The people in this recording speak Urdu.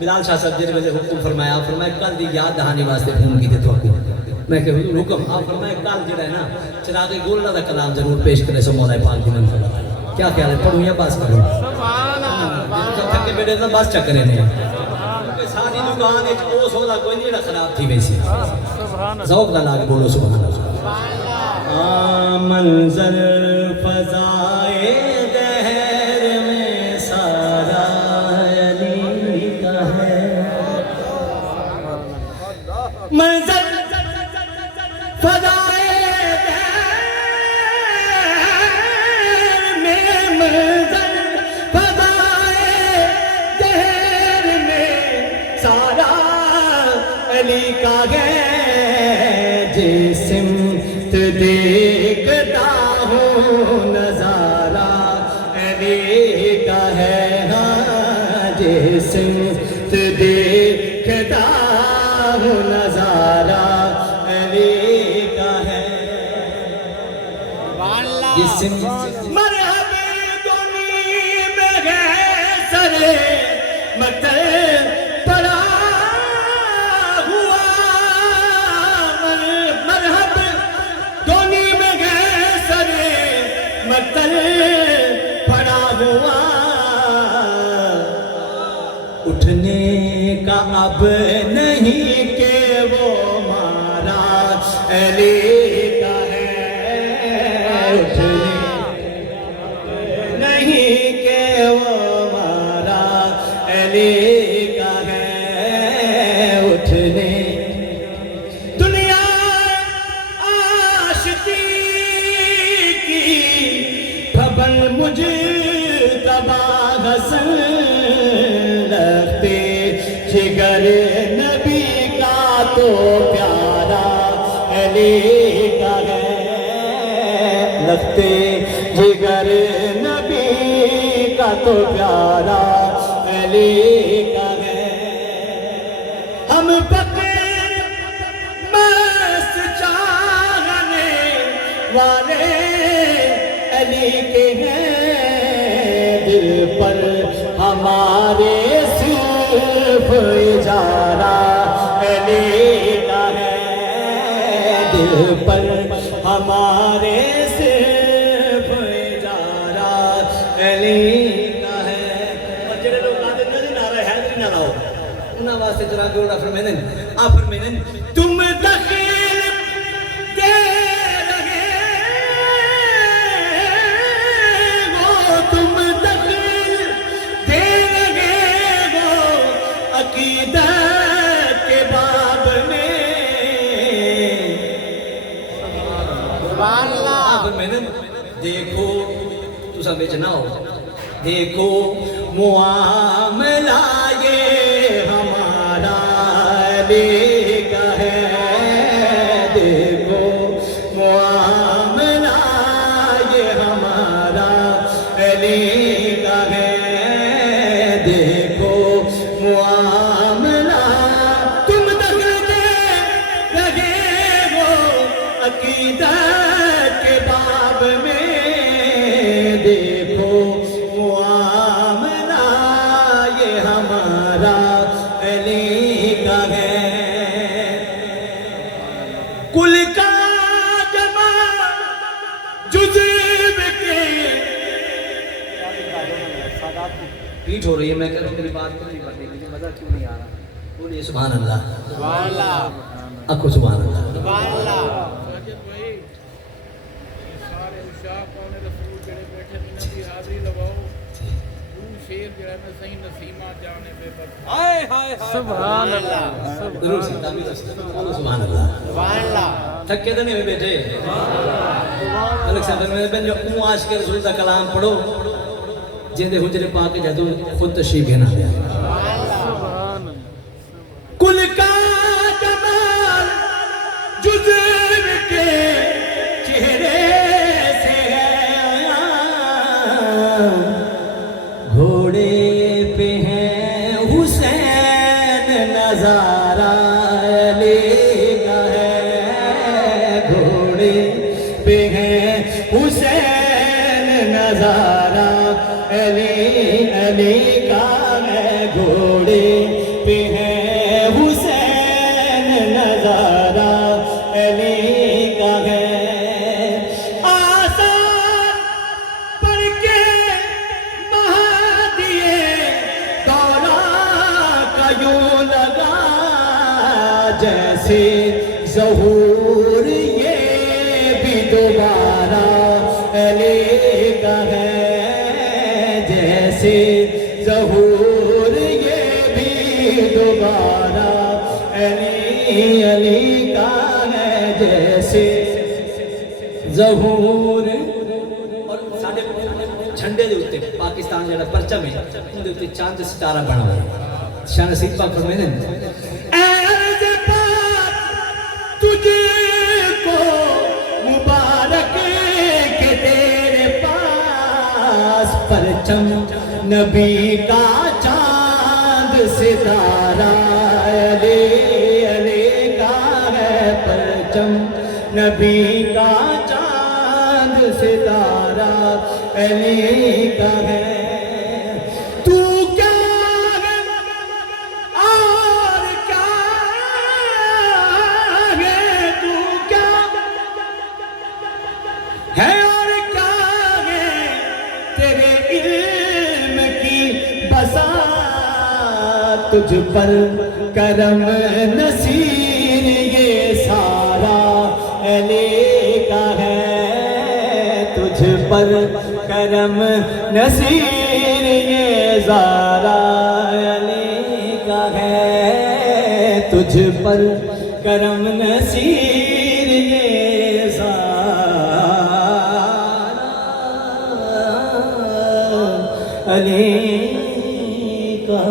بلال شاہ صاحب جی نے حکم فرمایا کل دی یاد دہانی واسطے فون کی تھے تو میں کہ حضور حکم آپ فرمایا کل جڑا ہے نا چراغ گولڈا دا کلام ضرور پیش کرے سو مولا پاک دی منزل کیا خیال ہے پڑھوں یا بس کروں سبحان اللہ تھکے بیٹھے نا بس چکرے نے ساری دکان وچ او سودا کوئی نہیں جڑا خراب تھی ویسی سبحان اللہ ذوق دا لا کے بولو سبحان اللہ منظر فضائے دہر میں سارا علی کا ہے منظر فضائے دہر میں منظر فضائے دہر میں سارا علی کا ہے جسم دیکھتا ہوں نظارہ علی کا ہے ہاں جسم دیکھتا ہوں نظارہ علی کا ہے جسم مرحب دنی میں گئے سرے مطلب پڑا ہوا اٹھنے کا اب نہیں کہ وہ مارا علی کا ہے اٹھنے نہیں کہ وہ مارا علی کا ہے اٹھنے مجھے تباہ حسن لگتے جگر نبی کا تو پیارا علی کا ہے لگتے جگر نبی کا تو پیارا علی کا ہے ہم فقیر مست چاہنے والے علی کے ہیں دل پر ہمارے صرف اجارہ علی کا ہے دل پر ہمارے صرف اجارہ علی کا ہے اور جڑے لوگ آتے نظر نہ رہے حیدری نہ لاؤ انہاں واسطے جرا گوڑا فرمیدن آپ فرمیدن تم دخیل دے عقیدت کے باب میں دیکھو تو سب بیچ نہ ہو دیکھو معاملہ یہ ہمارا علی کا ہے دیکھو معاملہ یہ ہمارا علی کا ہے دیکھو معاملہ تم دکھتے رہے ہو عقیدت کے باب میں دیکھو معاملہ یہ ہمارا علی کا ہے کل کا جمع جزو کے پیٹ ہو رہی ہے میں کہہ رہا ہوں میری بات کو نہیں پڑھنے مجھے مزہ کیوں نہیں آ رہا بولیے سبحان اللہ سبحان اللہ اکو سبحان اللہ سبحان اللہ سارے عشاق کون رسول جڑے بیٹھے انہاں دی حاضری لواؤ وہ شیر جڑا میں صحیح نسیمہ جانے پہ بس ہائے ہائے سبحان اللہ ضرور سبحان اللہ سبحان اللہ تھکے تو نہیں بیٹھے الگ صاحب میرے بہن جو اون عاشق رسول کا کلام پڑھو جن دے حجرے پاک جدو خود تشریف ہے نہ کل کا جمال جزو کے چہرے سے ہے گھوڑے پہ ہیں حسین نظارہ علی کا ہے گھوڑے پہ ہیں حسین نظارہ علی علی کا ہے گھوڑے یوں لگا جیسے ظہور یہ بھی دوبارہ علی کا ہے، جیسے ظہور یہ بھی دوبارہ علی کا ہے، جیسے ظہور۔ اور ساڈے جھنڈے دے اوتے پاکستان جڑا پرچم ہے اون دے اوتے چاند ستارہ بنا ہوا ہے۔ شاہ نصیر پاک فرماتے ہیں اے عرض پاک تجھے کو مبارک کہ تیرے پاس پرچم نبی کا چاند ستارہ علی علی کا ہے، پرچم نبی کا چاند ستارہ علی کا ہے۔ تو کیا ہے اور کیا ہے، تو کیا ہے اور کیا ہے، تیرے علم کی بساط تجھ پر کرم نصیر یہ سارا علی کا ہے، تجھ پر کرم نصیر یہ زارا علی کا ہے، تجھ پر کرم نصیر یہ زارا علی کا